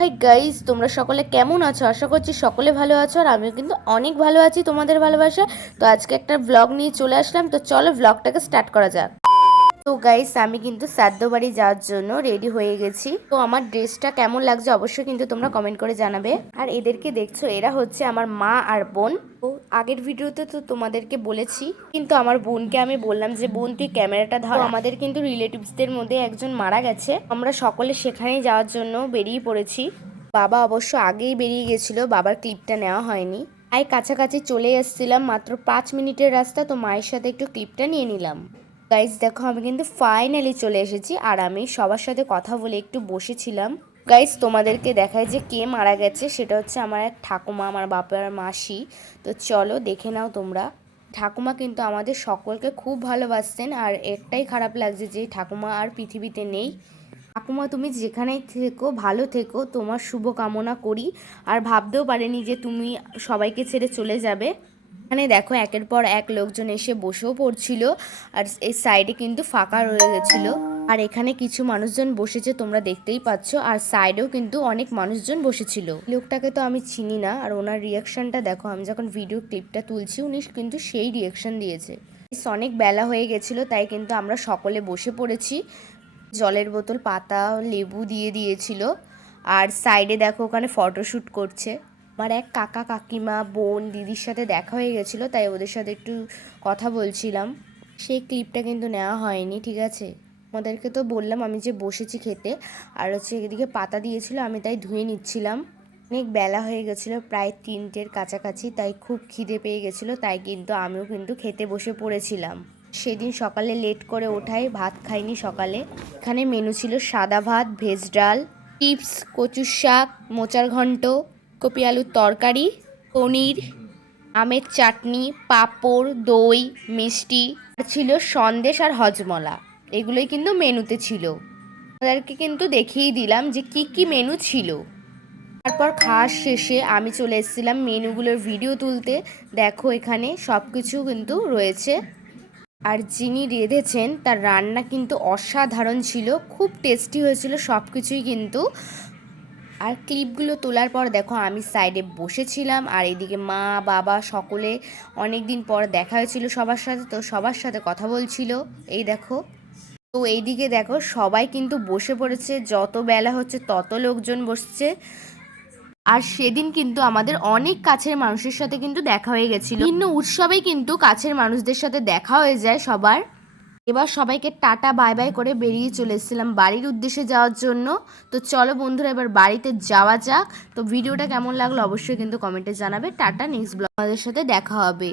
Hi guys, তোমরা সকলে কেমন আছো? আশা করছি সকলে ভালো আছো, আর আমিও কিন্তু অনেক ভালো আছি তোমাদের ভালোবাসা। তো আজকে একটা ব্লগ নিয়ে চলে আসলাম, তো চলো ব্লগটাকে স্টার্ট করা যাক। তো গাইস, আমি কিন্তু শ্রাদ্ধ বাড়ি যাওয়ার জন্য রেডি হয়ে গেছি। তো আমার ড্রেসটা কেমন লাগছে অবশ্যই কিন্তু তোমরা কমেন্ট করে জানাবে। আর এদেরকে দেখছো, এরা হচ্ছে আমার মা আর বোন। তো আগের ভিডিওতে তো তোমাদেরকে বলেছি, কিন্তু আমার বোনকে আমি বললাম যে বোন তুই ক্যামেরাটা ধর। আমাদের কিন্তু রিলেটিভসদের মধ্যে একজন মারা গেছে, আমরা সকলে সেখানেই যাওয়ার জন্য বেরিয়ে পড়েছি। বাবা অবশ্য আগেই বেরিয়ে গেছিল, বাবার ক্লিপটা নেওয়া হয়নি। তাই কাছাকাছি চলে এসেছিলাম, মাত্র 5 মিনিটের রাস্তা, তো মায়ের সাথে একটু ক্লিপটা নিয়ে নিলাম। গাইজ দেখো, আমি কিন্তু ফাইনালি চলে এসেছি, আর আমি সবার সাথে কথা বলে একটু বসেছিলাম। গাইজ তোমাদেরকে দেখায় যে কে মারা গেছে, সেটা হচ্ছে আমার এক ঠাকুমা, আমার বাবার মাসি। তো চলো দেখে নাও তোমরা। ঠাকুমা কিন্তু আমাদের সকলকে খুব ভালোবাসতেন, আর একটাই খারাপ লাগছে যে ঠাকুমা আর পৃথিবীতে নেই। ঠাকুমা, তুমি যেখানেই থেকো ভালো থেকো, তোমার শুভ কামনা করি। আর ভাবতেও পারিনি যে তুমি সবাইকে ছেড়ে চলে যাবে। এখানে দেখো একের পর এক লোকজন এসে বসেও পড়ছিল, আর এই সাইডে কিন্তু ফাঁকা রয়ে গেছিল। আর এখানে কিছু মানুষজন বসেছে, তোমরা দেখতেই পাচ্ছ, আর সাইডেও কিন্তু অনেক মানুষজন বসেছিল। লোকটাকে তো আমি চিনি না, আর ওনার রিয়াকশনটা দেখো, আমি যখন ভিডিও ক্লিপটা তুলছি উনি কিন্তু সেই রিয়াকশন দিয়েছে। অনেক বেলা হয়ে গেছিল, তাই কিন্তু আমরা সকলে বসে পড়েছি। জলের বোতল, পাতা, লেবু দিয়ে দিয়েছিল। আর সাইডে দেখো ওখানে ফটোশ্যুট করছে। আমার এক কাকা কাকিমা বোন দিদির সাথে দেখা হয়ে গেছিলো, তাই ওদের সাথে একটু কথা বলছিলাম। সেই ক্লিপটা কিন্তু নেওয়া হয়নি, ঠিক আছে। আমাদেরকে তো বললাম আমি যে বসেছি খেতে, আর হচ্ছে এদিকে পাতা দিয়েছিল, আমি তাই ধুয়ে নিচ্ছিলাম। অনেক বেলা হয়ে গেছিলো, প্রায় 3টের কাছাকাছি, তাই খুব খিদে পেয়ে গেছিলো, তাই কিন্তু আমিও কিন্তু খেতে বসে পড়েছিলাম। সেদিন সকালে লেট করে ওঠাই, ভাত খাইনি সকালে। এখানে মেনু ছিল সাদা ভাত, ভেজ ডাল, চিপস, কচুর শাক, মোচার ঘন্ট, কপি আলুর তরকারি, পনির, আমের চাটনি, পাঁপড়, দই, মিষ্টি, আর ছিল সন্দেশ আর হজমলা। এগুলোই কিন্তু মেনুতে ছিল। তাদেরকে কিন্তু দেখিয়ে দিলাম যে কি কি মেনু ছিল। তারপর খাওয়ার শেষে আমি চলে এসেছিলাম মেনুগুলোর ভিডিও তুলতে। দেখো এখানে সব কিছু কিন্তু রয়েছে, আর যিনি রেঁধেছেন তার রান্না কিন্তু অসাধারণ ছিল, খুব টেস্টি হয়েছিল সব কিছুই কিন্তু। আর ক্লিপগুলো তোলার পর দেখো আমি সাইডে বসেছিলাম, আর এদিকে মা বাবা সকলে, অনেক দিন পর দেখা হয়েছিল সবার সাথে, তো সবার সাথে কথা বলছিল। এই দেখো, তো এইদিকে দেখো সবাই কিন্তু বসে পড়েছে, যত বেলা হচ্ছে তত লোকজন বসছে। আর সেদিন কিন্তু আমাদের অনেক কাছের মানুষের সাথে কিন্তু দেখা হয়ে গেছিল। বিভিন্ন উৎসবেই কিন্তু কাছের মানুষদের সাথে দেখা হয়ে যায় সবার। এবার সবাইকে টাটা বাই বাই করে বেরিয়ে চলে এসেছিলাম বাড়ির উদ্দেশ্যে যাওয়ার জন্য। তো চলো বন্ধুরা, এবার বাড়িতে যাওয়া যাক। তো ভিডিওটা কেমন লাগলো অবশ্যই কিন্তু কমেন্টে জানাবে। টাটা, নেক্সট ব্লগ আমাদের সাথে দেখা হবে।